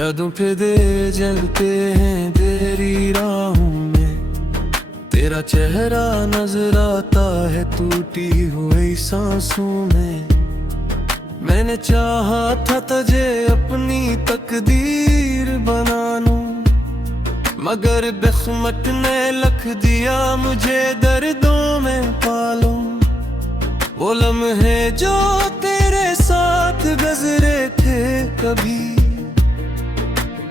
यादों पे दे जलते हैं तेरी राहों में, तेरा चेहरा नजर आता है टूटी हुई सांसों में। मैंने चाहा था तुझे अपनी तकदीर बना लूं, मगर किस्मत ने लिख दिया मुझे दर्दों में पालो। वो लम्हे जो तेरे साथ गुजरे थे कभी,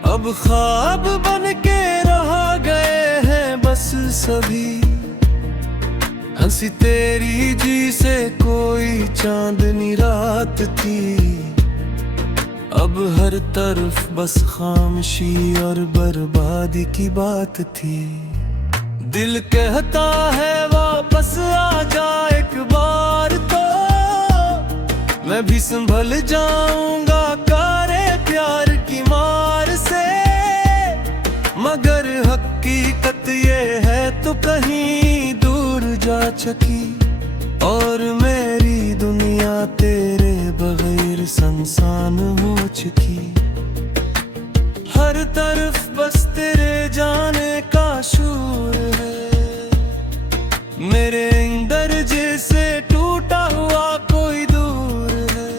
अब ख्वाब बन के रहा गए हैं बस सभी। हंसी तेरी जी से कोई चांदनी रात थी, अब हर तरफ बस खामोशी और बर्बादी की बात थी। दिल कहता है वापस आ जा एक बार तो, मैं भी संभल जाऊंगा कारे प्यार की मार से। मगर हकीकत ये है तो कहीं दूर जा चुकी, और मेरी दुनिया तेरे बगैर सुनसान हो चुकी। हर तरफ बस तेरे जाने का शोर है, मेरे अंदर जैसे टूटा हुआ कोई दूर है।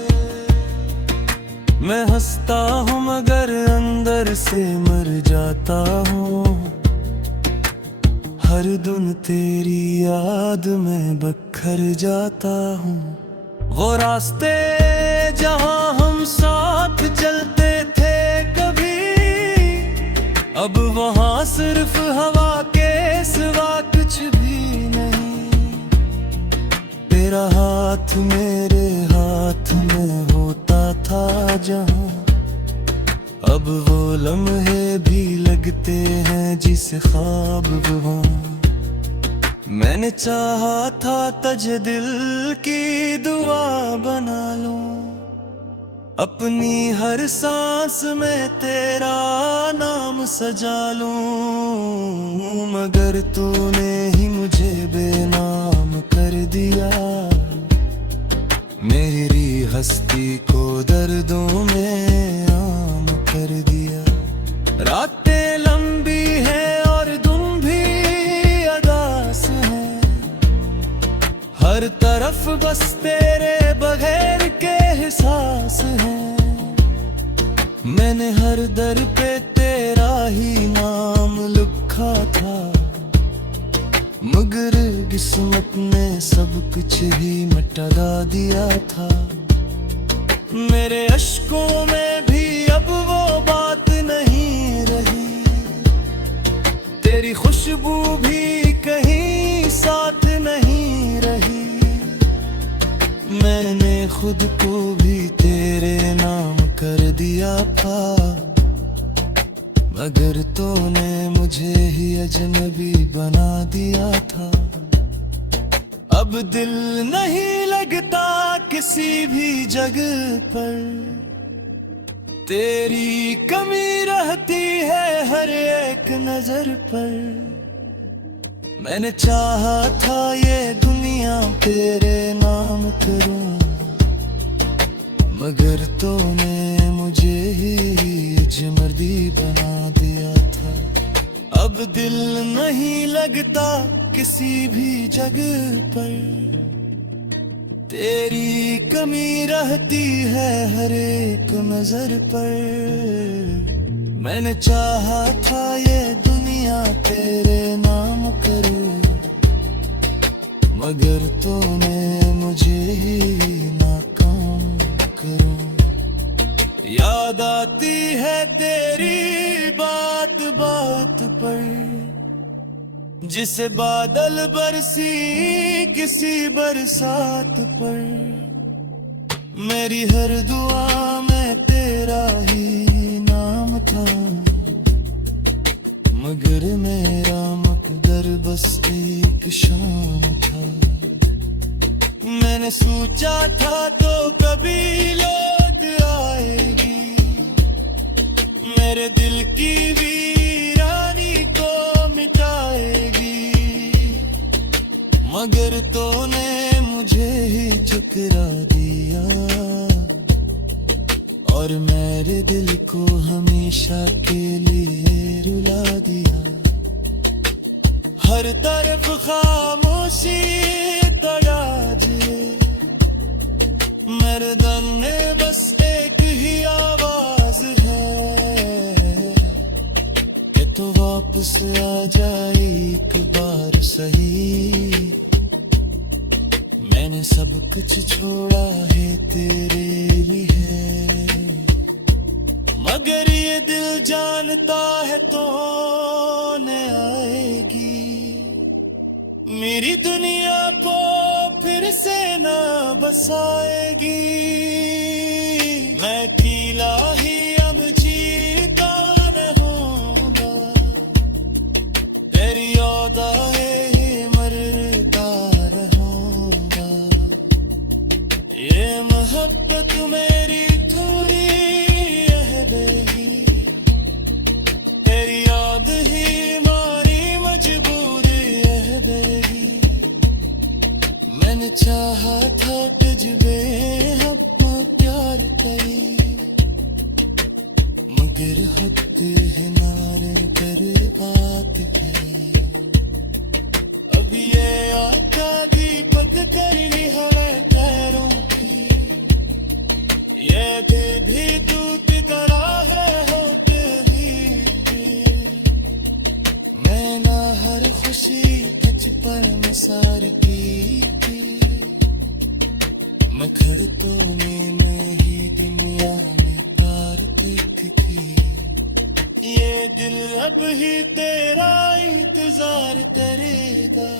मैं हंसता हूँ मगर अंदर से मर जाता हूँ, हर दिन तेरी याद में बखर जाता हूँ। वो रास्ते जहाँ हम साथ चलते थे कभी, अब वहाँ सिर्फ हवा के सिवा कुछ भी नहीं। तेरा हाथ मेरे हाथ में होता था जहाँ, अब वो लम्हे भी लगते हैं जिस ख्वाब वहाँ। मैंने चाहा था तुझे दिल की दुआ बना लूं, अपनी हर सांस में तेरा नाम सजा लूं। मगर तूने ही मुझे बेनाम कर दिया, मेरी हस्ती को दर्दों में आम कर दिया। रातें लंबी हैं और दिन भी अदास है, हर तरफ बस तेरे बगैर के एहसास हैं। मैंने हर दर पे तेरा ही नाम लिखा था, मगर किस्मत ने सब कुछ ही मिटा दिया था। मेरे अश्कों में भी अब वो बात नहीं रही, तेरी खुशबू भी कहीं साथ नहीं रही। मैंने खुद को भी तेरे नाम कर दिया था, मगर तूने मुझे ही अजनबी बना दिया था। अब दिल नहीं लगता किसी भी जगह पर, तेरी कमी रहती है हर एक नजर पर। मैंने चाहा था ये दुनिया तेरे नाम करूं, मगर तूने मुझे ही अजनबी बना दिया था। अब दिल नहीं लगता किसी भी जगह पर, तेरी कमी रहती है हर एक नजर पर। मैंने चाहा था ये दुनिया तेरे नाम करूं, मगर तूने मुझे ही नाकाम करूं। याद आती है तेरी बात बात पर, जिसे बादल बरसी किसी बरसात पर। मेरी हर दुआ में तेरा ही नाम था, मगर मेरा मकदर बस एक शाम था। मैंने सोचा था तो कभी लौट आएगी, मेरे दिल की वीरानी को मिटाएगी। मगर तूने मुझे ही ठुकरा दिया, और मेरे दिल को हमेशा के लिए रुला दिया। हर तरफ खामोशी तराजे, मेरे दिल में बस एक ही आवाज है कि तो वापस आ जाए एक बार सही। मैंने सब कुछ छोड़ा है तेरे लिए, मगर ये दिल जानता है तो न आएगी। मेरी दुनिया को फिर से ना बसाएगी। मैं अकेला ही अब जीता रहूंगा, तेरी याद आए मरता रहूंगा। ये मोहब्बत मेरी थोड़ी अहदेगी, तेरी याद ही मारी मजबूरी अहदेगी। मैंने चाहा था तुझे अपना प्यार करी, मगर हद है नारे कर बात करी। अब ये आका दीपक करनी है पैरों की, ये दिल भी टूट करा है होटली। मैं ना हर खुशी तुझ पर मसार की थी, मैं खड़तों में ही दुनिया में पार देख की। ये दिल अब ही तेरा इंतजार करेगा,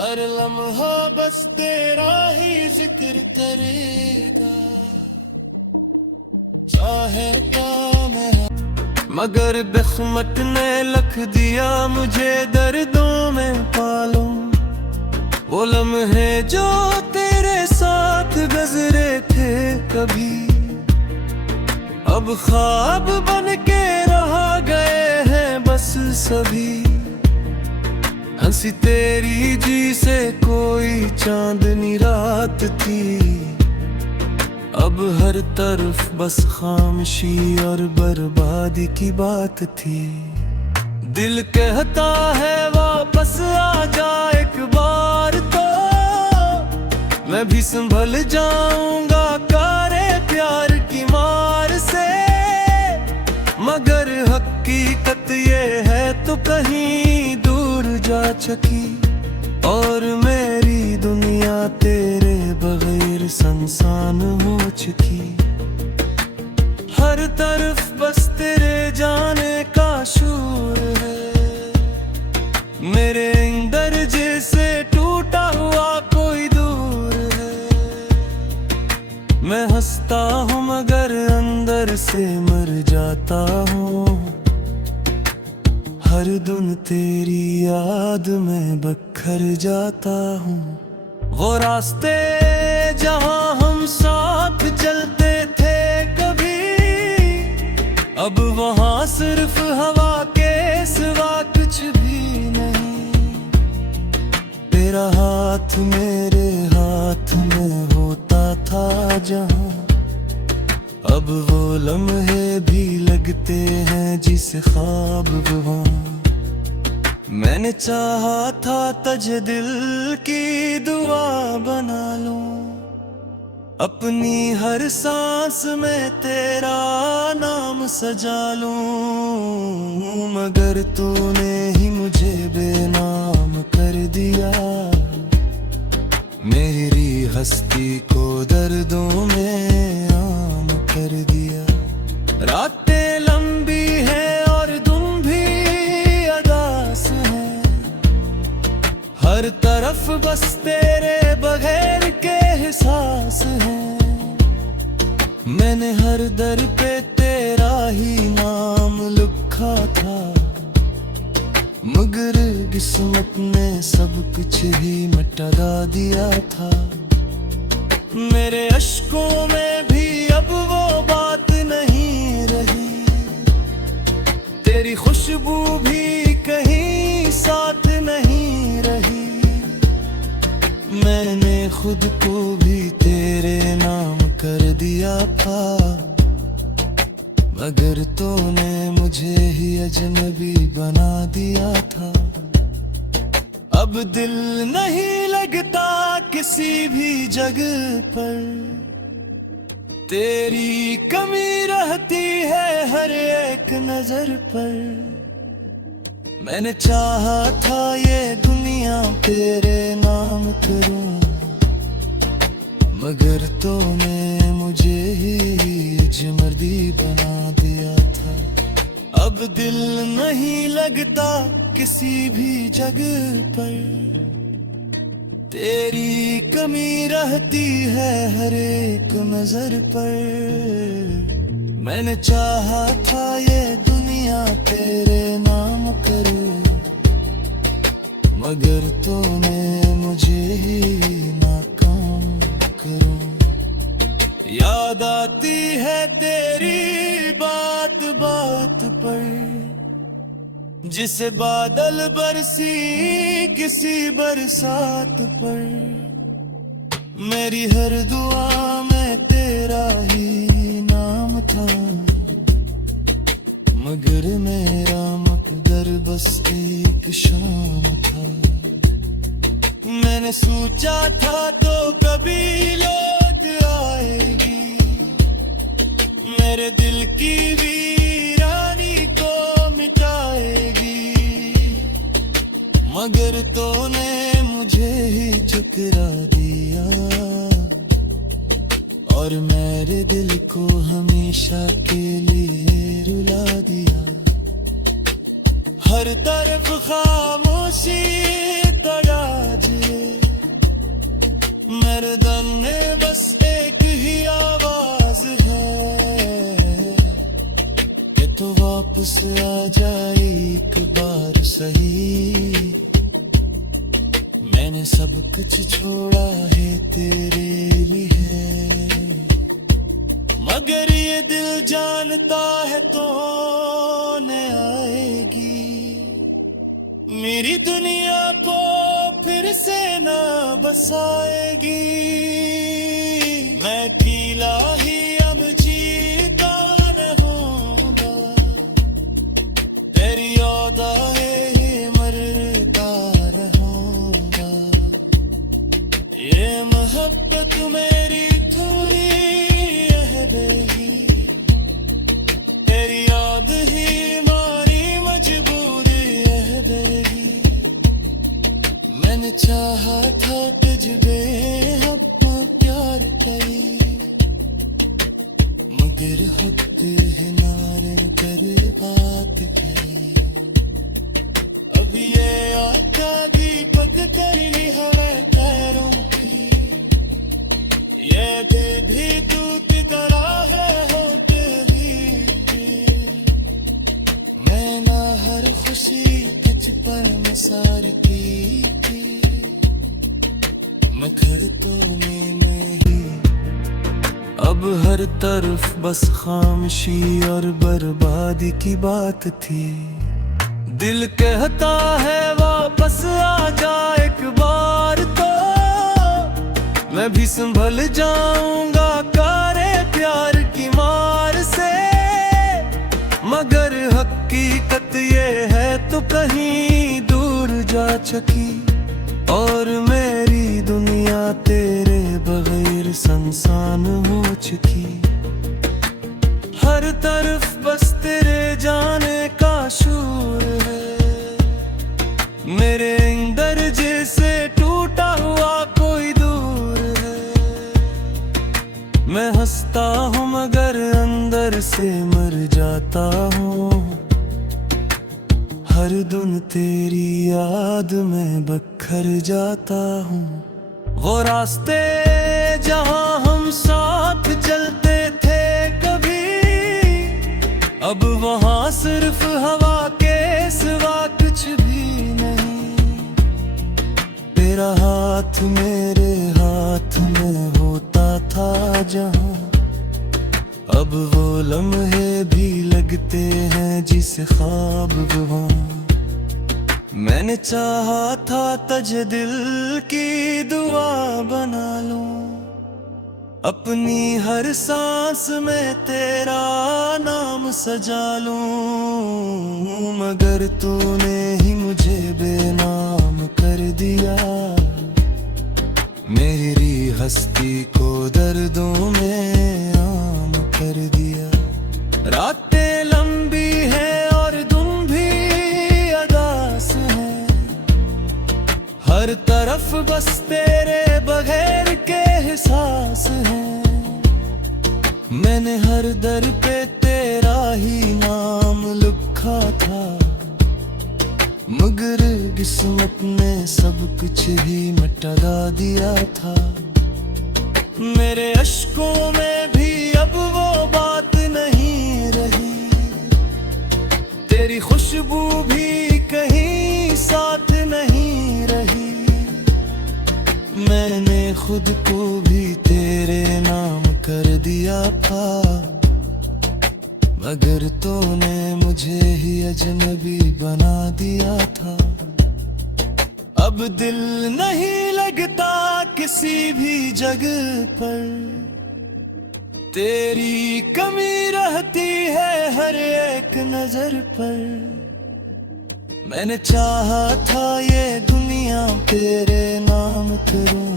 हर लम्हा बस तेरा ही जिक्र करेगा। चाहे क्या मैं, मगर किस्मत ने लिख दिया मुझे दर्दों में पालूं। वो लम्हे जो तेरे साथ गुजरे थे कभी, अब ख्वाब बन के रह गए हैं बस सभी। हंसी तेरी जी से कोई चांदनी रात थी, अब हर तरफ बस खामोशी और बर्बादी की बात थी। दिल कहता है वापस आ जा एक बार तो, मैं भी संभल जाऊंगा कारे प्यार की मार से। मगर हकीकत ये है तो कहीं दूर जा चुकी, और मेरी दुनिया तेरे बगैर सुनसान हो चुकी। हर तरफ बस तेरे जाने का शोर है, मेरे अंदर जैसे टूटा हुआ कोई दूर है। मैं हंसता हूँ मगर अंदर से मर जाता हूँ, हर दिन तेरी याद में बखर जाता हूँ। वो रास्ते जहाँ हम साथ चलते थे कभी, अब वहाँ सिर्फ हवा के सिवा कुछ भी नहीं। तेरा हाथ मेरे हाथ में होता था जहाँ, अब वो लम्हे भी लगते हैं जिसे ख्वाब वहाँ। मैंने चाहा था तुझे दिल की दुआ बना लूं, अपनी हर सांस में तेरा नाम सजा लूं। मगर तूने ही मुझे बेनाम कर दिया, मेरी हस्ती को दर्दों में आम कर दिया। रातें लंबी हैं और दिन भी अदास हैं, हर तरफ बस तेरे बगैर के एहसास हैं। मैंने हर दर पे तेरा ही नाम लिखा था, मगर किस्मत ने सब कुछ ही मिटा दिया था। मेरे अश्कों में भी अब वो बात नहीं रही, तेरी खुशबू भी कहीं साथ नहीं रही। मैंने खुद को भी तेरे नाम कर दिया था, मगर तूने मुझे ही अजनबी बना दिया था। अब दिल नहीं लगता किसी भी जगह पर, तेरी कमी रहती है हर एक नजर पर। मैंने चाहा था ये दुनिया तेरे नाम करूं, मगर तूने मुझे ही अजनबी बना दिया था। अब दिल नहीं लगता किसी भी जगह पर, तेरी कमी रहती है हर एक नजर पर। मैंने चाहा था ये दुनिया तेरे नाम करूं, मगर तूने मुझे ही नाकाम करूं। याद आती है तेरी बात बात पर, जिसे बादल बरसी किसी बरसात पर। मेरी हर दुआ में तेरा ही नाम था, मगर मेरा मकदर बस एक शाम था। मैंने सोचा था तो कभी लौट आएगी, मेरे दिल की वीरानी को मिटाएगी, मगर तूने मुझे ही ठुकरा दिया और मेरे दिल को हमेशा के लिए रुला दिया। हर तरफ खामोशी तराजे, मेरे दिल में बस एक ही आवाज है कि तू वापस आ जाए एक बार सही। मैंने सब कुछ छोड़ा है तेरे लिए, मगर ये दिल जानता है तो न आएगी। मेरी दुनिया को फिर से ना बसाएगी। मैं अकेला ही अब जीता रहूंगा, तेरी याद आए ही मरता रहूंगा। ये मोहब्बत मेरी थोड़ी रहेगी, तेरी याद ही हमारी मजबूरी रहेगी। मैंने चाहा था तुझे हम प्यार करी, मगर हक है नारे कर बात करी। अब ये आता दीपक तेरी हवा पैरों की, ये दे भी तू तेरा है होते ही। मैं ना हर खुशी कच पर मसार की थी, मैं घर तो में ही। अब हर तरफ बस खामोशी और बर्बादी की बात थी। दिल कहता है वापस आ जा एक बार तो, मैं भी संभल जाऊंगा कारे प्यार की मार से। मगर हकीकत ये है तो कहीं दूर जा चुकी, और मेरी दुनिया तेरे बगैर सुनसान हो चुकी। हर तरफ बस तेरे जाने का शोर है, मेरे अंदर जैसे टूटा हुआ कोई दूर है। मैं हंसता हूँ मगर अंदर से मर जाता हूँ, हर दिन तेरी याद में बखर जाता हूँ। वो रास्ते जहाँ हम साथ चलते थे कभी, अब वहाँ सिर्फ हवा के सिवा कुछ भी नहीं। तेरा हाथ मेरे हाथ में होता था जहाँ, अब वो लम्हे भी लगते हैं जिस ख्वाब वहाँ। मैंने चाहा था तुझे दिल की दुआ बना लूं, अपनी हर सांस में तेरा नाम सजा लूं, मगर तूने ही मुझे बेनाम कर दिया। मेरी हस्ती को दर्दों में आम कर दिया। रातें लंबी हैं और दिन भी अदास है, हर तरफ बस तेरे बगैर के एहसास है। मैंने हर दर पे तेरा ही नाम लिखा था, मगर किस्मत ने सब कुछ ही मिटा दिया था। मेरे अश्कों में भी अब वो बात नहीं रही, तेरी खुशबू भी कहीं साथ नहीं रही। मैंने खुद को भी तेरे नाम कर दिया था, मगर तूने मुझे ही अजनबी बना दिया था। अब दिल नहीं लगता किसी भी जगह पर, तेरी कमी रहती है हर एक नजर पर। मैंने चाहा था ये दुनिया तेरे नाम करूं,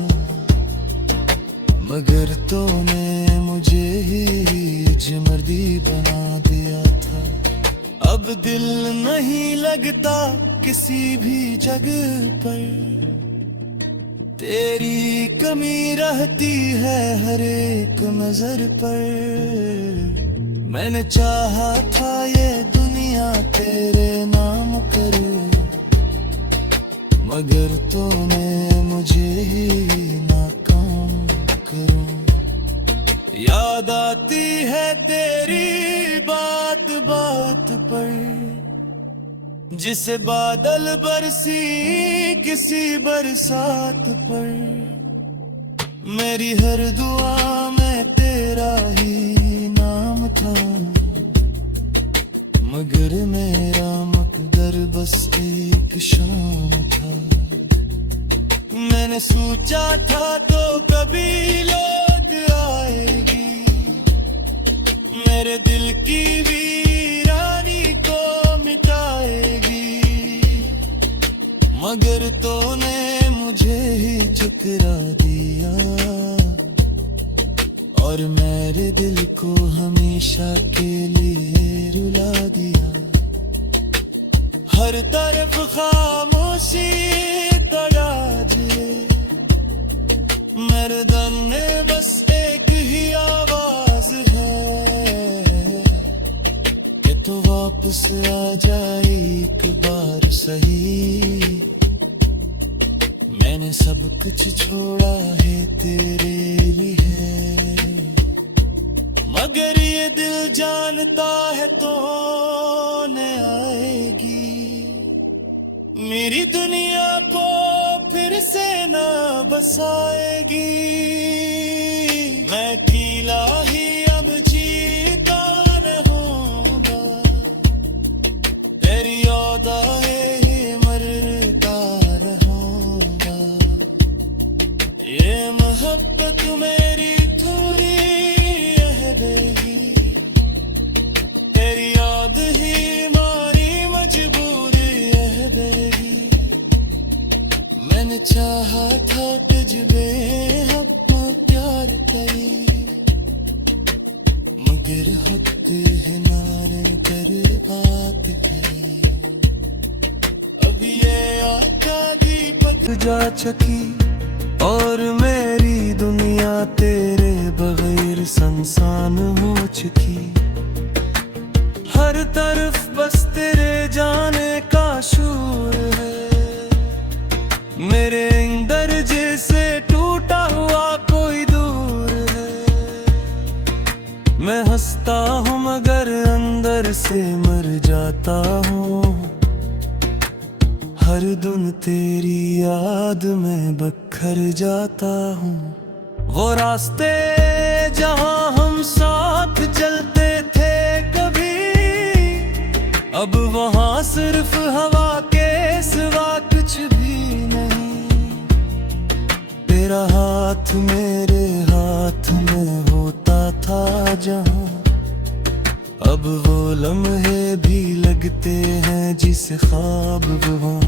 मगर तूने मुझे ही जिमर्दी बना दिया था। अब दिल नहीं लगता किसी भी जगह पर, तेरी कमी रहती है हर एक नजर पर। मैंने चाहा था ये दुनिया तेरे नाम करे, मगर तूने मुझे ही नाकाम करूं। याद आती है तेरी बात बात पर, जिसे बादल बरसी किसी बरसात पर। मेरी हर दुआ में तेरा ही नाम था, मगर मेरा मकदर बस एक शाम था। मैंने सोचा था तो कभी लौट आएगी, मेरे दिल की वीरानी को मिटाएगी। मगर तूने मुझे ही ठुकरा दिया, और मेरे दिल को हमेशा के लिए रुला दिया। हर तरफ खामोशी तराजे, मेरे दिल में बस एक ही आवाज है कि तू वापस आ जाए एक बार सही। मैंने सब कुछ छोड़ा है तेरे लिए, मगर ये दिल जानता है तो न आएगी। मेरी दुनिया को फिर से ना बसाएगी। मैं अकेला ही अब जीता रहूंगा, तेरी याद आए ही मरता रहूंगा। ये मोहब्बत मेरी थोड़ी रहेगी, तेरी याद ही मारी मजबूरी रहेगी। मैंने चाहा था तुझे अपना प्यार करी, मगर होते हैं नारे कर बात करी। अब ये आका दीपक जा चकी, और मेरी दुनिया तेरे बगैर संसान हो चुकी। हर तरफ बस तेरे जाने का शोर है, मेरे अंदर जैसे टूटा हुआ कोई दूर है। मैं हंसता हूँ मगर अंदर से मर जाता हूँ, हर दिन तेरी याद में बखर जाता हूँ। वो रास्ते जहाँ हम साथ चलते थे कभी, अब वहाँ सिर्फ हवा के सिवा कुछ भी नहीं। तेरा हाथ साथ मेरे हाथ में होता था जहां, अब वो लम्हे भी लगते हैं जिसे ख्वाब वहाँ।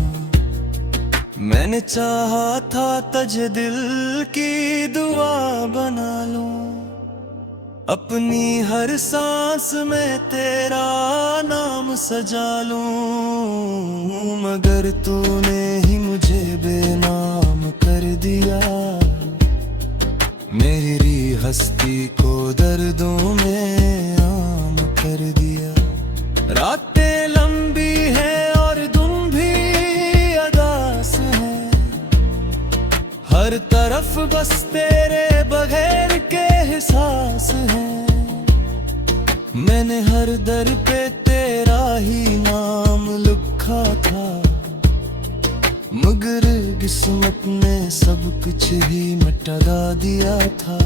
मैंने चाहा था तुझे दिल की दुआ बना लूं, अपनी हर सांस में तेरा नाम सजा लूं, मगर तूने ही मुझे बेनाम कर दिया, मेरी हस्ती को दर्दों में आम कर दिया। रातें लंबी है और तुम भी अदास है, हर तरफ बस तेरे बगैर के एहसास है। मैंने हर दर पे तेरा ही नाम लिखा था, मगर किस्मत ने सब कुछ ही मिटा दिया था।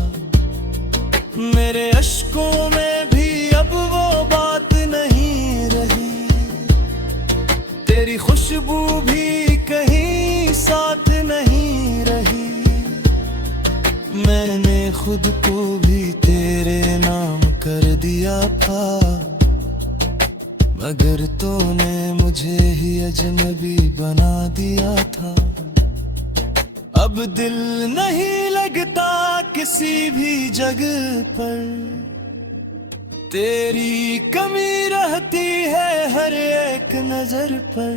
मेरे अश्कों में भी अब वो बात नहीं रही, तेरी खुशबू भी कहीं साथ नहीं रही। मैंने खुद को भी तेरे नाम कर दिया था, मगर तूने मुझे ही अजनबी बना दिया था। अब दिल नहीं लगता किसी भी जगह पर, तेरी कमी रहती है हर एक नजर पर।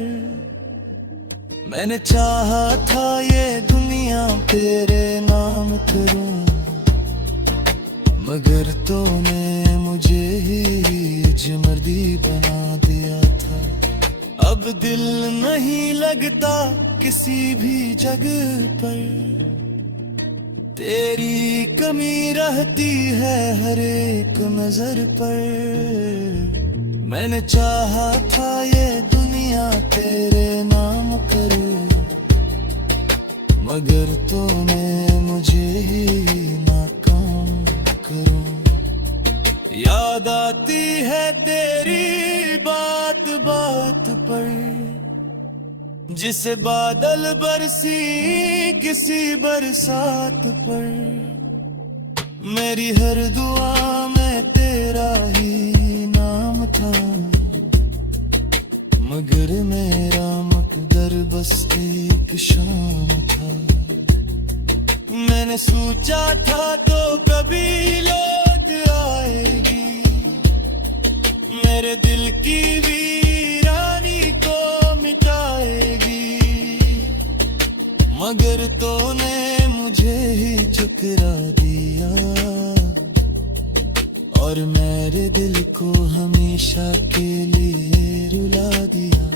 मैंने चाहा था ये दुनिया तेरे नाम करूं, मगर तूने मुझे ही जिमर्दी बना दिया था। अब दिल नहीं लगता किसी भी जगह पर, तेरी कमी रहती है हर एक नजर पर। मैंने चाहा था ये दुनिया तेरे नाम करूं, मगर तूने मुझे ही नाकाम करूं। याद आती है तेरी बात बात पर, जिसे बादल बरसी किसी बरसात पर। मेरी हर दुआ में तेरा ही नाम था, मगर मेरा मकदर बस एक शाम था। मैंने सोचा था तो कभी लौट आएगी, मेरे दिल की वीरानी को मिटाएगी, मगर तूने मुझे ही ठुकरा दिया, और मेरे दिल को हमेशा के लिए रुला दिया।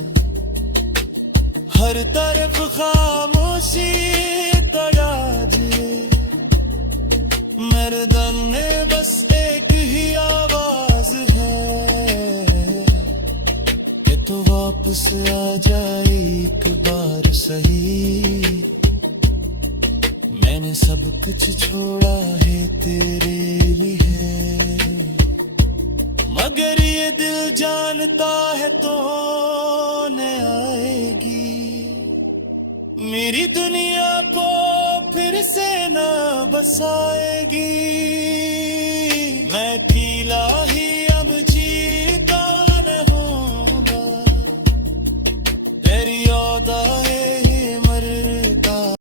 हर तरफ खामोशी तराजे, मेरे दिल में बस एक ही आवाज है कि तो वापस आ जाए एक बार सही। मैंने सब कुछ छोड़ा है तेरे लिए, मगर ये दिल जानता है तो न आएगी, मेरी दुनिया को फिर से न बसाएगी। मैं अकेला ही